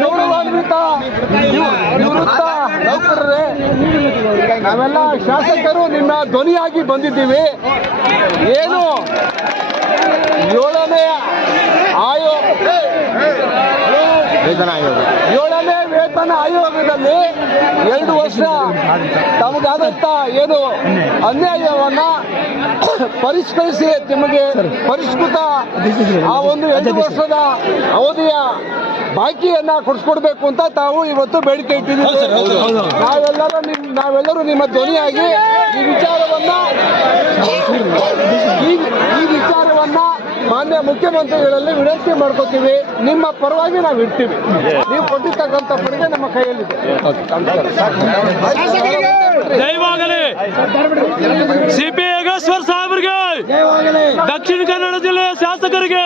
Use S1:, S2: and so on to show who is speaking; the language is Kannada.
S1: ಗೌರವಾನ್ವಿತ. ನಾವೆಲ್ಲ ಶಾಸಕರು ನಿಮ್ಮ ಧ್ವನಿಯಾಗಿ ಬಂದಿದ್ದೀವಿ. ಏನು ಏಳನೇ ಆಯೋಗ
S2: ವೇತನ ಆಯೋಗ.
S1: ಏಳನೇ ವೇತನ ಆಯೋಗದಲ್ಲಿ ಎರಡು ವರ್ಷ ತಮಗಾದಂತ ಏನು ಅನ್ಯಾಯವನ್ನ ಪರಿಷ್ಕರಿಸಿ ನಿಮಗೆ ಪರಿಷ್ಕೃತ ಆ ಒಂದು ಎರಡು ವರ್ಷದ ಅವಧಿಯ ಬಾಕಿಯನ್ನ ಕೊಡಿಸ್ಕೊಡ್ಬೇಕು ಅಂತ ತಾವು ಇವತ್ತು ಬೇಡಿಕೆ ಇಟ್ಟಿದ್ದೀವಿ. ನಾವೆಲ್ಲರೂ ನಿಮ್ ನಾವೆಲ್ಲರೂ ನಿಮ್ಮ ಧ್ವನಿಯಾಗಿ ಈ ವಿಚಾರವನ್ನ ಈ ಈ ವಿಚಾರವನ್ನ ಮಾನ್ಯ ಮುಖ್ಯಮಂತ್ರಿಗಳಲ್ಲಿ ವಿನಂತಿ ಮಾಡ್ಕೋತೀವಿ. ನಿಮ್ಮ ಪರವಾಗಿ ನಾವು ಇರ್ತೀವಿ. ನೀವು ಕೊಟ್ಟಿರ್ತಕ್ಕಂಥ ಪಡೆಗೆ ನಮ್ಮ ಕೈಯಲ್ಲಿದೆ.
S3: ಜೈವಾಗಲಿ ಸಿಪಿ ಯೋಗೇಶ್ವರ್ ಸಾಹೇಬ್ರಿಗೆ ದಕ್ಷಿಣ ಕನ್ನಡ ಜಿಲ್ಲೆಯ ಶಾಸಕರಿಗೆ.